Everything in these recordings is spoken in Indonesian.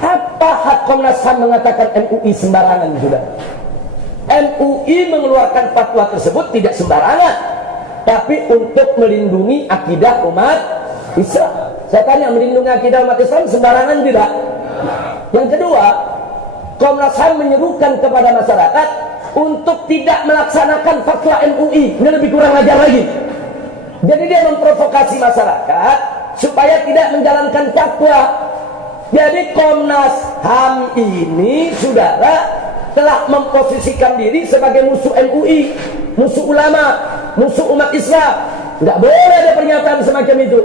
Apa hak Komnas HAM mengatakan MUI sembarangan, sudah? MUI mengeluarkan fatwa tersebut tidak sembarangan, tapi untuk melindungi akidah umat Islam. Saya tanya, melindungi akidah umat Islam sembarangan tidak? Yang kedua, Komnas HAM menyerukan kepada masyarakat untuk tidak melaksanakan fatwa MUI. Ini lebih kurang ajar lagi. Jadi dia memprovokasi masyarakat supaya tidak menjalankan fatwa. Jadi Komnas HAM ini, saudara, telah memposisikan diri sebagai musuh MUI, musuh ulama, musuh umat Islam. Nggak boleh ada pernyataan semacam itu.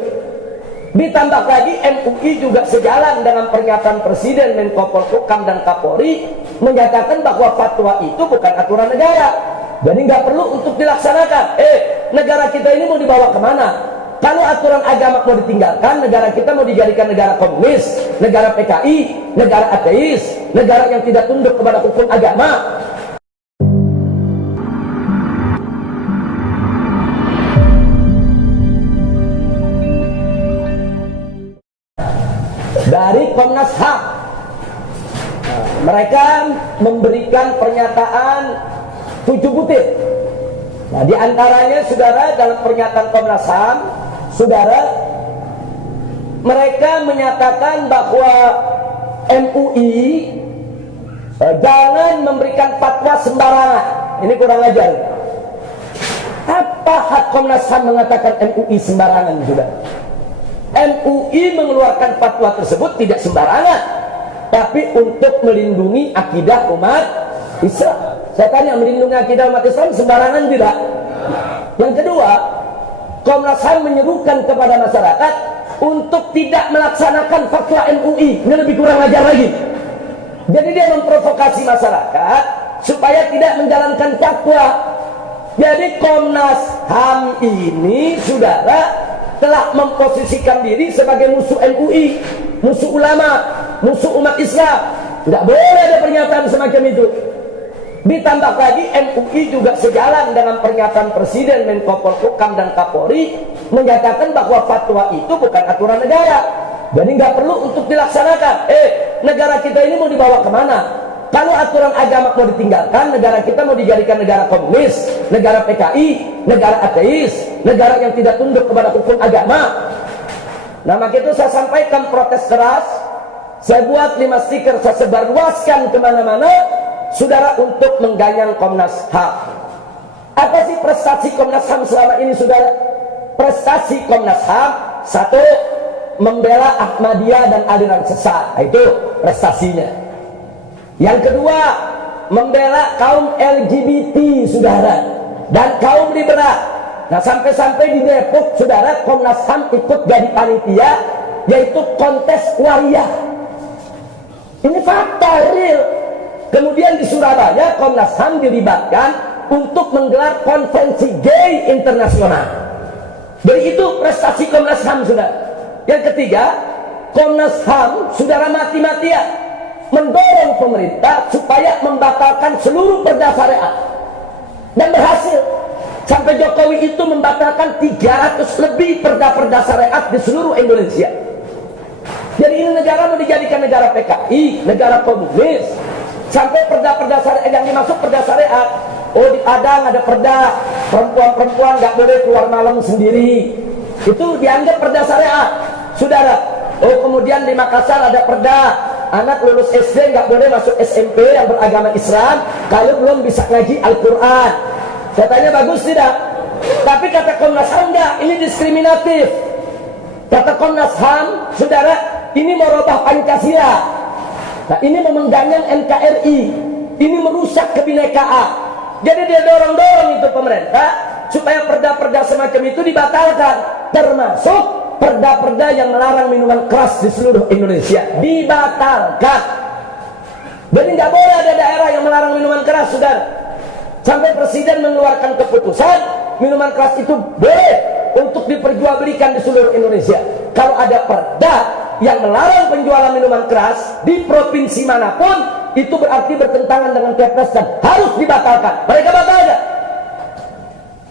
Ditambah lagi MUI juga sejalan dengan pernyataan Presiden, Menko Polhukam dan Kapolri menyatakan bahwa fatwa itu bukan aturan negara. Jadi nggak perlu untuk dilaksanakan. Negara kita ini mau dibawa kemana? Kalau aturan agama mau ditinggalkan, negara kita mau dijadikan negara komunis, negara PKI, negara ateis, negara yang tidak tunduk kepada hukum agama. Dari Komnas HAM, mereka memberikan pernyataan 7 butir. Nah, di antaranya, saudara, dalam pernyataan Komnas HAM, saudara, mereka menyatakan bahwa MUI jangan memberikan fatwa sembarangan. Ini kurang ajar. Apa hak Komnas HAM mengatakan MUI sembarangan, saudara? MUI mengeluarkan fatwa tersebut tidak sembarangan, tapi untuk melindungi akidah umat Islam. Saya tanya, melindungi akidah umat Islam sembarangan tidak? Yang kedua, Komnas HAM menyerukan kepada masyarakat untuk tidak melaksanakan fatwa MUI. Ini lebih kurang ajar lagi. Jadi dia memprovokasi masyarakat supaya tidak menjalankan fatwa. Jadi Komnas HAM ini, saudara, telah memposisikan diri sebagai musuh MUI, musuh ulama, musuh umat Islam. Nggak boleh ada pernyataan semacam itu. Ditambah lagi MUI juga sejalan dengan pernyataan Presiden, Menko Polhukam dan Kapolri menyatakan bahwa fatwa itu bukan aturan negara. Jadi nggak perlu untuk dilaksanakan. Negara kita ini mau dibawa kemana? Kalau aturan agama mau ditinggalkan, negara kita mau dijadikan negara komunis, negara PKI, negara ateis, negara yang tidak tunduk kepada hukum agama. Nah, maka itu saya sampaikan protes keras. Saya buat 5 stiker, saya sebarluaskan kemana-mana, saudara, untuk mengganyang Komnas HAM. Apa sih prestasi Komnas HAM selama ini, saudara? Prestasi Komnas HAM, 1, membela Ahmadiyah dan aliran sesat. Nah, itu prestasinya. Yang kedua, membela kaum LGBT, saudara, dan kaum liberal. Nah, sampai-sampai di Depok, saudara, Komnas HAM ikut jadi panitia, yaitu kontes waria. Ini fakta real. Kemudian di Surabaya, Komnas HAM dilibatkan untuk menggelar konferensi gay internasional. Jadi itu prestasi Komnas HAM, saudara. Yang ketiga, Komnas HAM, saudara, mati-matian mendorong pemerintah supaya membatalkan seluruh perda syariat, dan berhasil. Sampai Jokowi itu membatalkan 300 lebih perda-perda syariat di seluruh Indonesia. Jadi ini negara mau dijadikan negara PKI, negara komunis. Sampai perda-perda syariat yang dimaksud perda syariat, di Padang ada perda perempuan-perempuan nggak boleh keluar malam sendiri, itu dianggap perda syariat, saudara. Kemudian di Makassar ada perda anak lulus SD nggak boleh masuk SMP yang beragama Islam kalau belum bisa ngaji Al-Quran. Saya tanya, bagus tidak? Tapi kata Komnas HAM, enggak, ini diskriminatif. Kata Komnas HAM, saudara, ini merubah Pancasila. Nah, ini mengganyang NKRI, ini merusak kebinekaan. Jadi dia dorong-dorong itu pemerintah supaya perda-perda semacam itu dibatalkan, termasuk perda-perda yang melarang minuman keras di seluruh Indonesia dibatalkan. Jadi nggak boleh ada daerah yang melarang minuman keras, saudara. Sampai Presiden mengeluarkan keputusan minuman keras itu boleh untuk diperjualbelikan di seluruh Indonesia. Kalau ada perda yang melarang penjualan minuman keras di provinsi manapun, itu berarti bertentangan dengan Kepres dan harus dibatalkan. Mereka batalkan.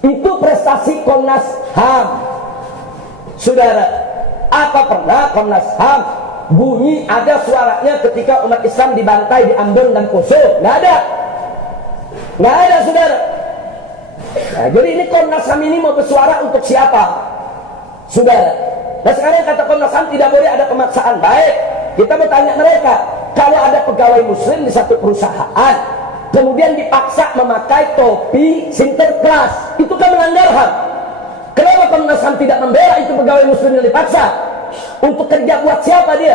Itu prestasi Komnas HAM. Saudara, apa pernah Komnas HAM bunyi ada suaranya ketika umat Islam dibantai di Ambon dan Poso. Nggak ada saudara. Nah, jadi ini Komnas HAM ini mau bersuara untuk siapa saudara? Nah sekarang kata Komnas HAM tidak boleh ada pemaksaan. Baik, kita bertanya mereka, kalau ada pegawai muslim di satu perusahaan kemudian dipaksa memakai topi sinterklas, itu kan melanggar HAM. Kenapa Komnas HAM tidak membela itu pegawai muslim yang dipaksa? Untuk kerja buat siapa dia?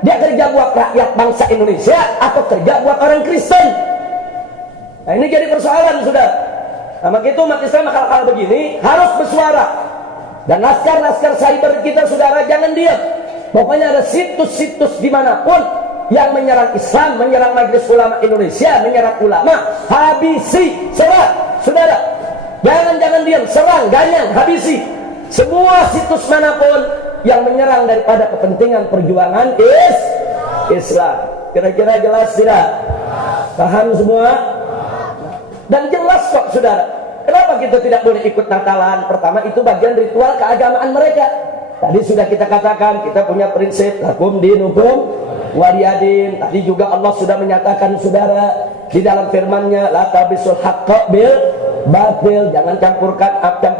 Dia kerja buat rakyat bangsa Indonesia atau kerja buat orang Kristen? Nah ini jadi persoalan sudah. Nah maka itu umat Islam hal-hal begini harus bersuara. Dan laskar-laskar cyber kita saudara jangan diam. Pokoknya ada situs-situs dimanapun yang menyerang Islam, menyerang Majelis Ulama Indonesia, menyerang ulama, habisi, serang saudara. Jangan diam, serang, ganyang, habisi semua situs manapun yang menyerang daripada kepentingan perjuangan Islam. Kira-kira jelas tidak? Paham semua? Dan jelas kok saudara. Kenapa kita tidak boleh ikut Natalan? Pertama itu bagian ritual keagamaan mereka. Tadi sudah kita katakan kita punya prinsip lakum dinukum waliyadin. Tadi juga Allah sudah menyatakan saudara di dalam firman-Nya la tabisul haqqo bil batil. Jangan campur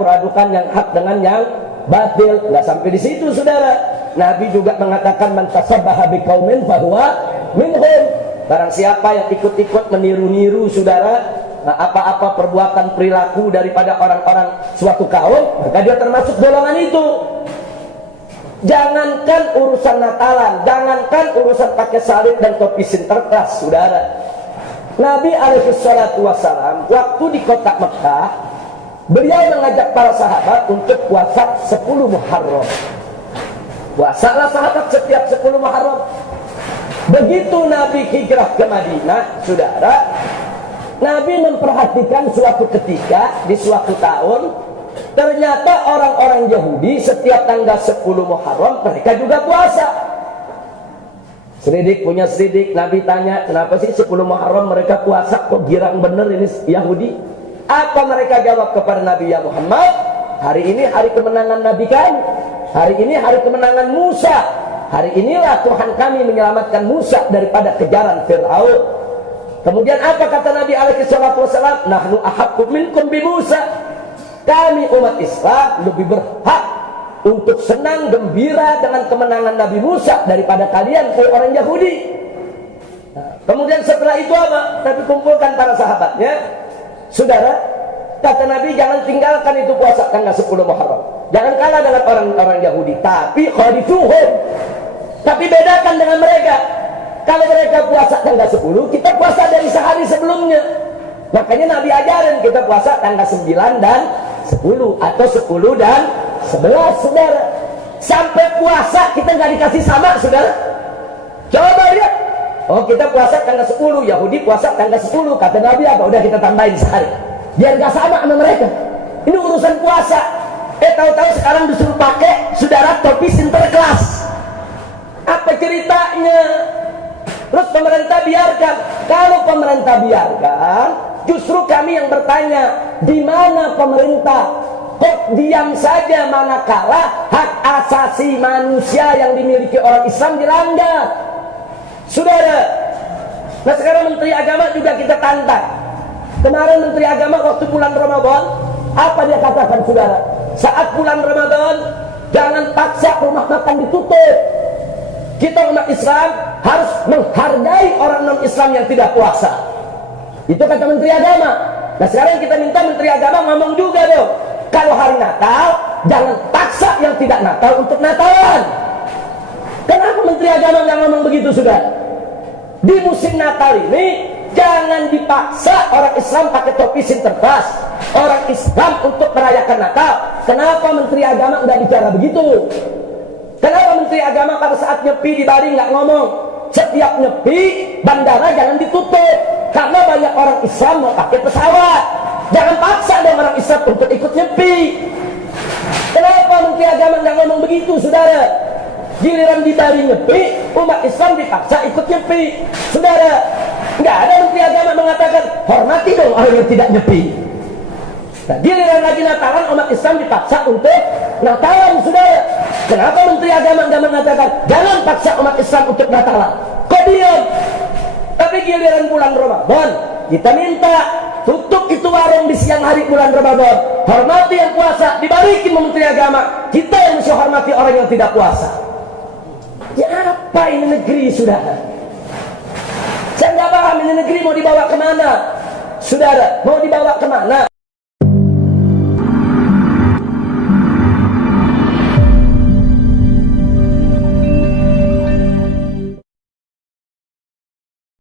adukan yang hak dengan yang batil. Nggak sampai di situ saudara. Nabi juga mengatakan man tasabbaha biqaumin fahuwa minhum. Barang siapa yang ikut-ikut meniru-niru saudara apa-apa perbuatan perilaku daripada orang-orang suatu kaum, maka dia termasuk golongan itu. Jangankan urusan Natalan, jangankan urusan pakai salib dan topi sinterklas saudara. Nabi alaihissalatu wassalam waktu di kota Mekah, beliau mengajak para sahabat untuk puasa 10 Muharram. Puasalah sahabat setiap 10 Muharram. Begitu Nabi hijrah ke Madinah saudara, Nabi memperhatikan suatu ketika di suatu tahun ternyata orang-orang Yahudi setiap tanggal 10 Muharram mereka juga puasa. Selidik punya selidik, Nabi tanya kenapa sih 10 Muharram mereka puasa kok girang bener ini Yahudi? Apa mereka jawab kepada Nabi, ya Muhammad, hari ini hari kemenangan Nabi kami, hari ini hari kemenangan Musa, hari inilah Tuhan kami menyelamatkan Musa daripada kejaran Fir'aun. Kemudian apa kata Nabi alaihi salatu wasallam? Nahnu ahaqqu minkum bi Musa. Kami umat Islam lebih berhak untuk senang gembira dengan kemenangan Nabi Musa daripada kalian orang Yahudi. Nah, kemudian setelah itu apa? Nabi kumpulkan para sahabatnya. Saudara, kata Nabi jangan tinggalkan itu puasa tanggal 10 Muharram. Jangan kalah dengan orang-orang Yahudi, tapi khalifuhum. Tapi bedakan dengan mereka. Kalau mereka puasa tanggal 10, kita puasa dari sehari sebelumnya. Makanya Nabi ajarin kita puasa tanggal 9 dan 10 atau 10 dan 11 saudara. Sampai puasa kita nggak dikasih sama saudara. Coba lihat. Oh kita puasa tanggal 10, Yahudi puasa tanggal 10. Kata Nabi apa? Udah kita tambahin sehari. Biar nggak sama sama mereka. Ini urusan puasa. Tahu-tahu sekarang disuruh pakai saudara topi sinterklas. Apa ceritanya? Terus pemerintah biarkan. Kalau pemerintah biarkan, justru kami yang bertanya, di mana pemerintah? Kok diam saja manakala hak asasi manusia yang dimiliki orang Islam dilanggar? Saudara, nah sekarang Menteri Agama juga kita tantang. Kemarin Menteri Agama waktu bulan Ramadan, apa dia katakan saudara? Saat bulan Ramadan, jangan paksa rumah makan ditutup. Kita umat Islam harus menghargai orang non-Islam yang tidak puasa. Itu kata Menteri Agama. Nah sekarang kita minta Menteri Agama ngomong juga dong. Kalau hari Natal, jangan paksa yang tidak Natal untuk Natalan. Kenapa Menteri Agama nggak ngomong begitu sudah? Di musim Natal ini, jangan dipaksa orang Islam pakai topi sinterklas. Orang Islam untuk merayakan Natal. Kenapa Menteri Agama nggak bicara begitu? Kenapa Menteri Agama pada saat nyepi di Bali nggak ngomong setiap nyepi bandara jangan ditutup karena banyak orang Islam mau pakai pesawat. Jangan paksa dong orang Islam untuk ikut nyepi. Kenapa Menteri Agama nggak ngomong begitu, saudara? Giliran di Bali nyepi, umat Islam dipaksa ikut nyepi, saudara. Nggak ada Menteri Agama mengatakan hormati dong orang yang tidak nyepi. Nah, giliran lagi Natalan, umat Islam dipaksa untuk Natalan, saudara. Kenapa Menteri Agama nggak mengatakan jangan paksa umat Islam untuk Natalan? Kok diam? Tapi giliran bulan Ramadan, kita minta tutup itu warung di siang hari bulan Ramadan. Hormati yang puasa, dibalikin Menteri Agama. Kita yang mesti hormati orang yang tidak puasa. Ya apa ini negeri, saudara? Saya nggak paham ini negeri mau dibawa kemana, saudara? Mau dibawa kemana?